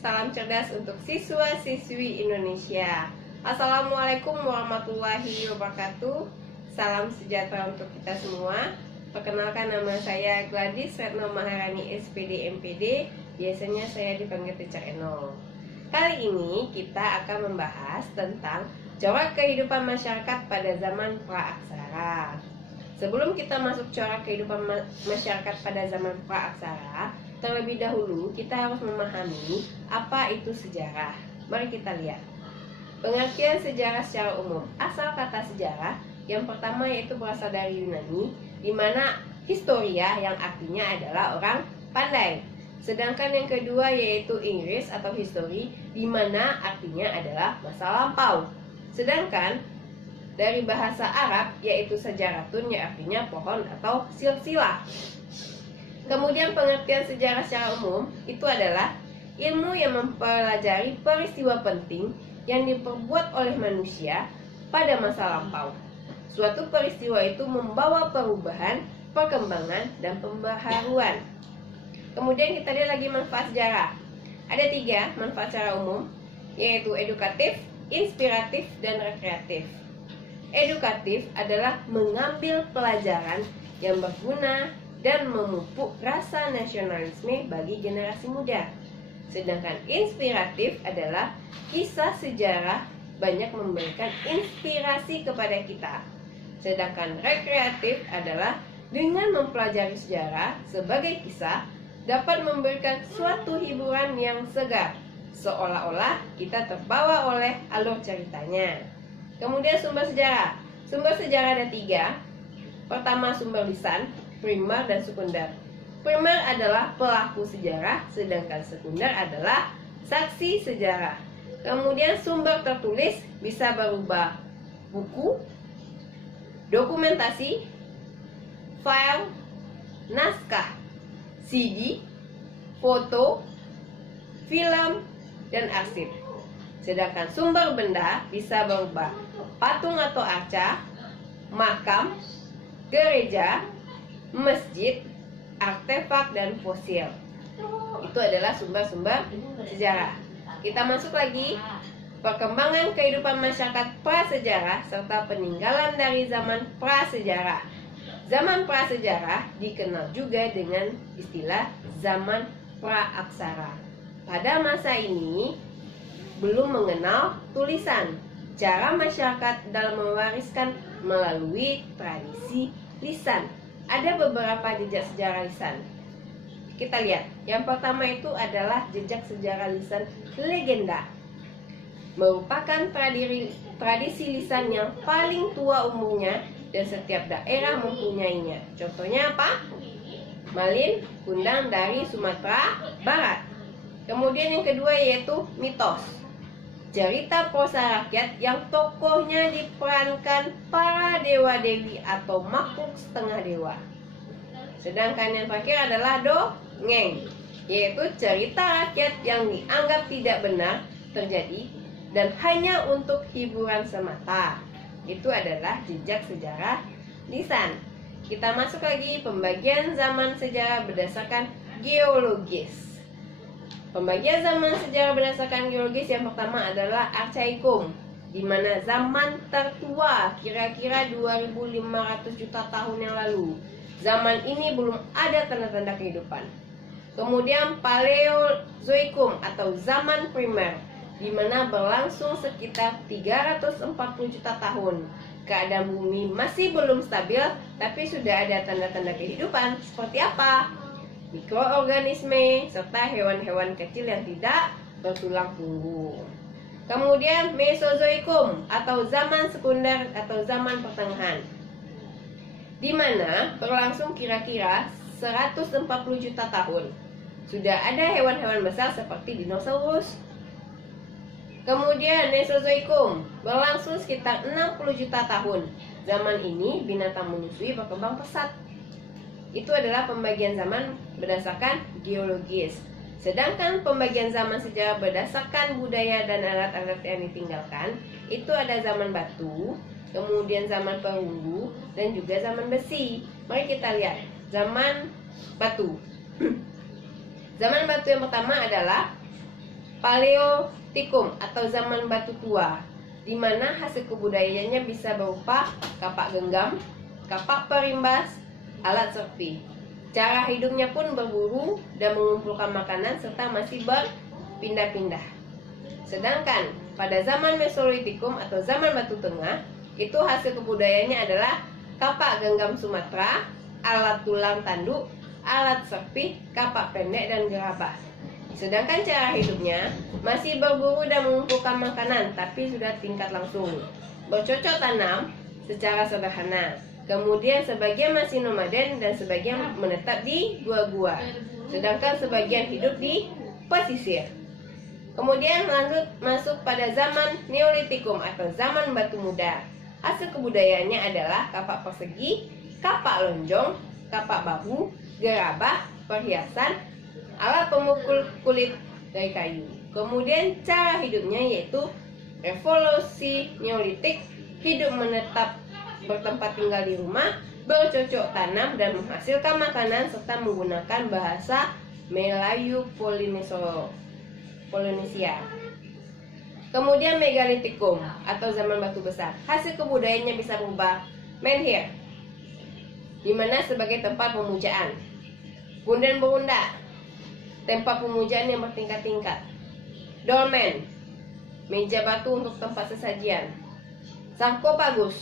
salam cerdas untuk siswa-siswi Indonesia. Assalamualaikum warahmatullahi wabarakatuh. Salam sejahtera untuk kita semua. Perkenalkan, nama saya Gladys Retno Maharani SPD MPD. Biasanya saya dipanggil Teacher Eno. Kali ini kita akan membahas tentang corak kehidupan masyarakat pada zaman praaksara. Sebelum kita masuk corak kehidupan masyarakat pada zaman praaksara, terlebih dahulu kita harus memahami apa itu sejarah. Mari kita lihat. Pengertian sejarah secara umum. Asal kata sejarah yang pertama yaitu berasal dari Yunani, di mana historia yang artinya adalah orang pandai. Sedangkan yang kedua yaitu Inggris atau history, di mana artinya adalah masa lampau. Sedangkan dari bahasa Arab yaitu sejaratun, yang artinya pohon atau silsilah. Kemudian pengertian sejarah secara umum itu adalah ilmu yang mempelajari peristiwa penting yang diperbuat oleh manusia pada masa lampau. Suatu peristiwa itu membawa perubahan, perkembangan, dan pembaharuan. Kemudian kita lihat lagi manfaat sejarah. Ada 3 manfaat secara umum, yaitu edukatif, inspiratif, dan rekreatif. Edukatif adalah mengambil pelajaran yang berguna dan memupuk rasa nasionalisme bagi generasi muda. Sedangkan inspiratif adalah kisah sejarah banyak memberikan inspirasi kepada kita. Sedangkan rekreatif adalah dengan mempelajari sejarah sebagai kisah dapat memberikan suatu hiburan yang segar, seolah-olah kita terbawa oleh alur ceritanya. Kemudian sumber sejarah. Sumber sejarah ada 3. Pertama, sumber lisan, primer dan sekunder. Primer adalah pelaku sejarah, sedangkan sekunder adalah saksi sejarah. Kemudian sumber tertulis bisa berupa buku, dokumentasi, file, naskah, CD, foto, film, dan arsip. Sedangkan sumber benda bisa berupa patung atau arca, makam, gereja, masjid, artefak, dan fosil. Itu adalah sumber-sumber sejarah. Kita masuk lagi. Perkembangan kehidupan masyarakat prasejarah serta peninggalan dari zaman prasejarah. Zaman prasejarah dikenal juga dengan istilah zaman praaksara. Pada masa ini belum mengenal tulisan. Cara masyarakat dalam mewariskan melalui tradisi lisan. Ada beberapa jejak sejarah lisan. Kita lihat. Yang pertama itu adalah jejak sejarah lisan legenda. Merupakan tradisi lisan yang paling tua umurnya dan setiap daerah mempunyainya. Contohnya apa? Malin Kundang dari Sumatera Barat. Kemudian yang kedua yaitu mitos. Cerita prosa rakyat yang tokohnya diperankan para dewa-dewi atau makhluk setengah dewa. Sedangkan yang terakhir adalah dongeng, yaitu cerita rakyat yang dianggap tidak benar terjadi dan hanya untuk hiburan semata. Itu adalah jejak sejarah lisan. Kita masuk lagi pembagian zaman sejarah berdasarkan geologis. Pembagian zaman sejarah berdasarkan geologis yang pertama adalah Archaikum, di mana zaman tertua kira-kira 2500 juta tahun yang lalu. Zaman ini belum ada tanda-tanda kehidupan. Kemudian Paleozoikum atau zaman primer, di mana berlangsung sekitar 340 juta tahun. Keadaan bumi masih belum stabil, tapi sudah ada tanda-tanda kehidupan. Seperti apa? Mikroorganisme, serta hewan-hewan kecil yang tidak bertulang punggung. Kemudian Mesozoikum atau zaman sekunder atau zaman pertengahan, di mana berlangsung kira-kira 140 juta tahun. Sudah ada hewan-hewan besar seperti dinosaurus. Kemudian Mesozoikum berlangsung sekitar 60 juta tahun. Zaman ini binatang menyusui berkembang pesat. Itu adalah pembagian zaman berdasarkan geologis. Sedangkan pembagian zaman sejarah berdasarkan budaya dan alat-alat yang ditinggalkan, itu ada zaman batu, kemudian zaman perunggu, dan juga zaman besi. Mari kita lihat zaman batu. Zaman batu yang pertama adalah Paleotikum atau zaman batu tua, di mana hasil kebudayaannya bisa berupa kapak genggam, kapak perimbas, alat serpi. Cara hidupnya pun berburu dan mengumpulkan makanan serta masih berpindah-pindah. Sedangkan pada zaman Mesolitikum atau zaman batu tengah, itu hasil kebudayaannya adalah kapak genggam Sumatera, alat tulang tanduk, alat serpi, kapak pendek, dan gerabah. Sedangkan cara hidupnya masih berburu dan mengumpulkan makanan, tapi sudah tingkat langsung. Bercocok tanam secara sederhana. Kemudian sebagian masih nomaden dan sebagian menetap di gua-gua. Sedangkan sebagian hidup di pesisir. Kemudian lanjut masuk pada zaman Neolitikum atau zaman batu muda. Hasil kebudayaannya adalah kapak persegi, kapak lonjong, kapak bahu, gerabah, perhiasan, alat pemukul kulit dari kayu. Kemudian cara hidupnya yaitu revolusi Neolitik, hidup menetap bertempat tinggal di rumah, bercocok tanam dan menghasilkan makanan serta menggunakan bahasa Melayu Polinesia. Kemudian Megalitikum atau zaman batu besar. Hasil kebudayaannya bisa berubah menhir, di mana sebagai tempat pemujaan. Punden berunda, tempat pemujaan yang bertingkat-tingkat. Dolmen, meja batu untuk tempat sesajian. Sarkofagus,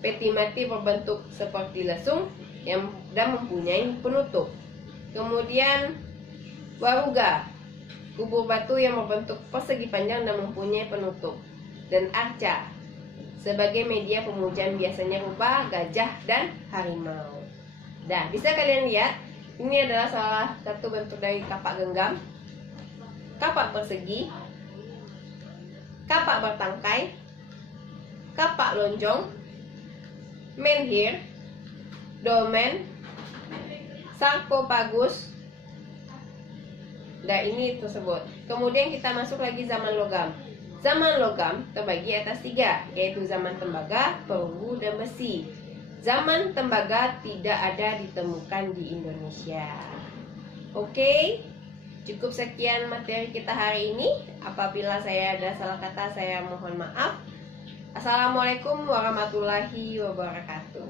peti mati berbentuk seperti lesung dan mempunyai penutup. Kemudian waruga, kubur batu yang berbentuk persegi panjang dan mempunyai penutup. Dan arca, sebagai media pemujaan biasanya rupa gajah dan harimau. Nah, bisa kalian lihat, ini adalah salah satu bentuk dari kapak genggam, kapak persegi, kapak bertangkai, kapak lonjong, menhir, dolmen, sarkofagus. Nah, ini tersebut. Kemudian kita masuk lagi zaman logam. Zaman logam terbagi atas 3, yaitu zaman tembaga, perunggu, dan besi. Zaman tembaga tidak ada ditemukan di Indonesia. Oke, cukup sekian materi kita hari ini. Apabila saya ada salah kata, saya mohon maaf. Assalamualaikum warahmatullahi wabarakatuh.